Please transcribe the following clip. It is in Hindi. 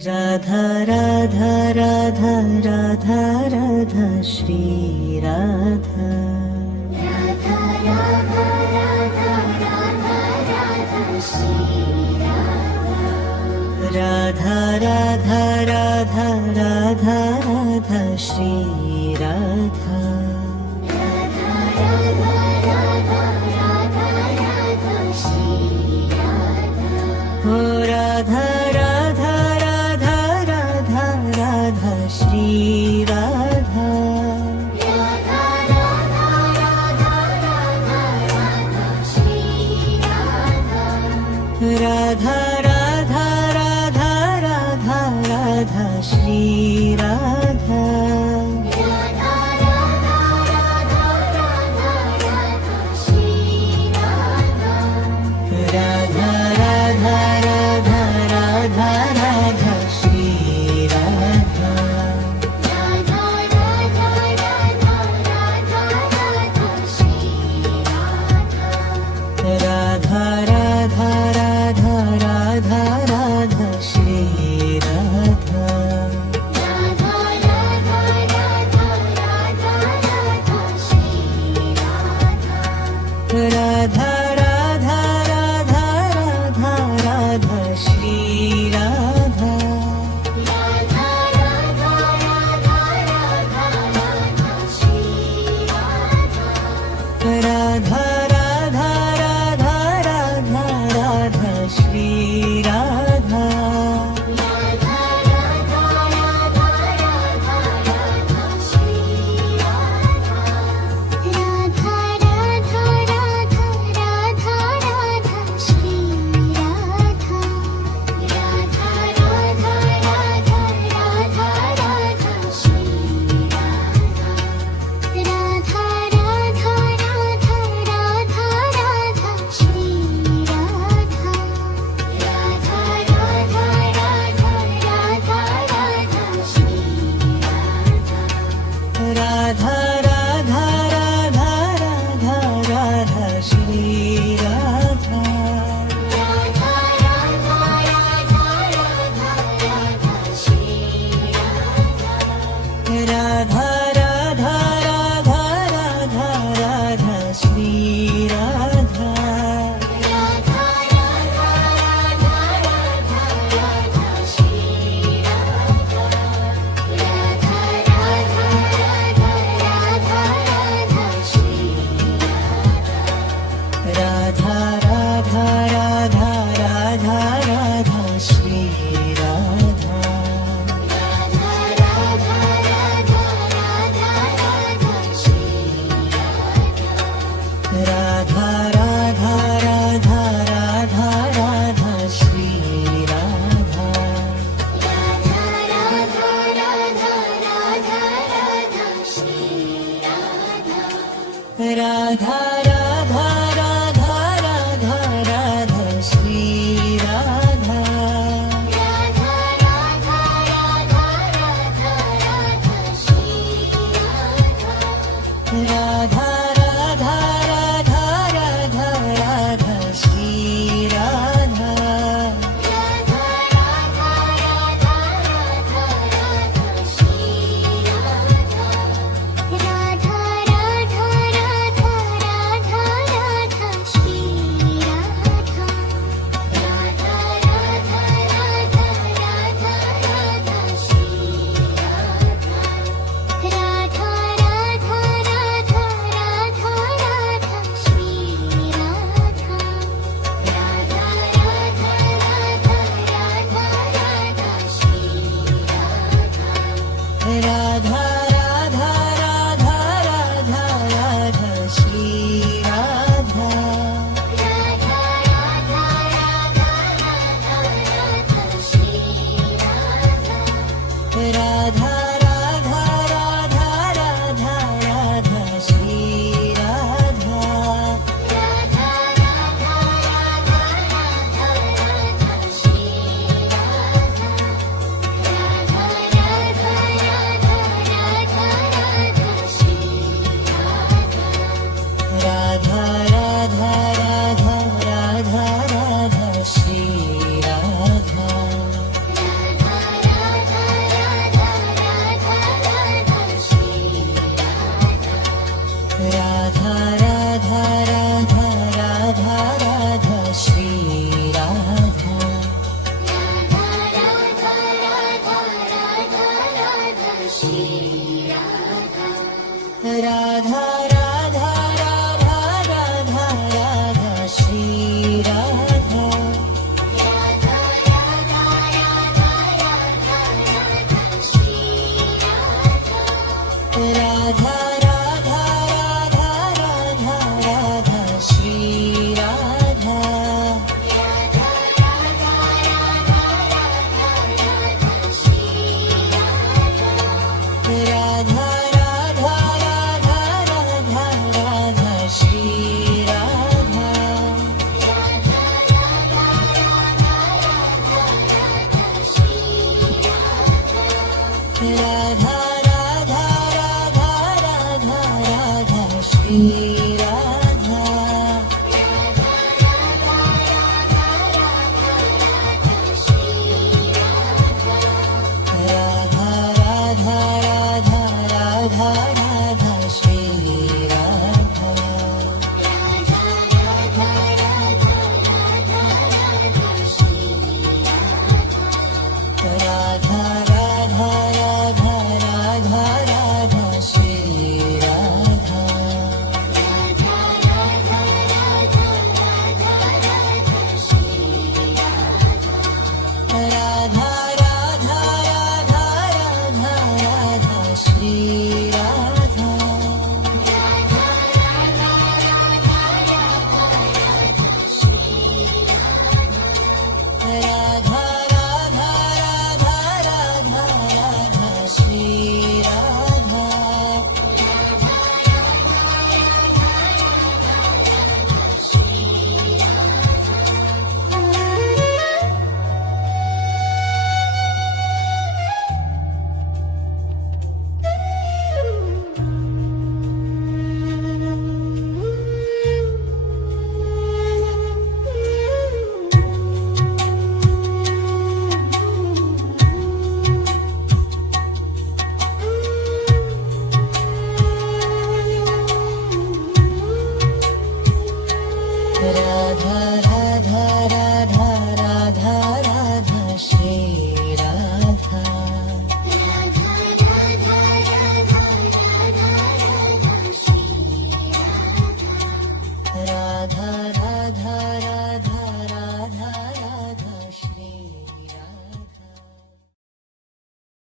राधा राधा राधा राधा राधा श्री राधा राधा राधा राधा राधा राधा श्री राधा राधा राधा राधा राधा श्री राधा राधा राधा राधा राधा राधा श्री हो राधा राधा राधा राधा राधा श्री राधा राधा राधा राधा राधा राधा श्री राधा राधा राधा राधा राधा श्री राधा राधा राधा राधा राधा राधा श्री राधा राधा राधा राधा राधा श्री राधा राधा राधा राधा राधा राधा श्री राधा राधा राधा राधा राधा श्री राधा राधा राधा राधा राधा राधा श्री राधा राधा राधा राधा राधा श्री राधा राधा राधा राधा राधा राधा श्री राधा राधा राधा राधा राधा श्री राधा राधा राधा राधा राधा राधा श्री राधा राधा राधा राधा राधा श्री राधा राधा राधा राधा राधा राधा श्री राधा राधा राधा राधा राधा श्री राधा राधा राधा राधा राधा राधा श्री राधा राधा राधा राधा राधा श्री राधा राधा राधा राधा राधा राधा श्री राधा राधा राधा राधा राधा श्री राधा राधा राधा राधा राधा राधा श्री राधा राधा राधा राधा राधा राधा श्री राधा राधा राधा राधा राधा श्री राधा राधा राधा राधा राधा राधा श्री राधा राधा राधा राधा राधा श्री राधा राधा राधा राधा राधा राधा श्री राधा राधा राधा राधा राधा राधा श्री राधा राधा राधा राधा राधा राधा श्री राधा राधा राधा राधा राधा श्री राधा राधा राधा राधा राधा राधा श्री राधा राधा राधा राधा राधा राधा श्री राधा राधा राधा राधा राधा राधा श्री राधा राधा राधा राधा राधा राधा श्री राधा राधा राधा राधा राधा राधा श्री राधा राधा राधा राधा राधा राधा श्री राधा राधा राधा राधा राधा राधा श्री राधा राधा राधा राधा राधा राधा श्री राधा राधा राधा राधा राधा राधा श्री राधा राधा राधा राधा राधा राधा श्री राधा राधा राधा राधा राधा राधा श्री राधा राधा राधा राधा राधा राधा राधा श्री राधा राधा राधा राधा राधा राधा श्री राधा राधा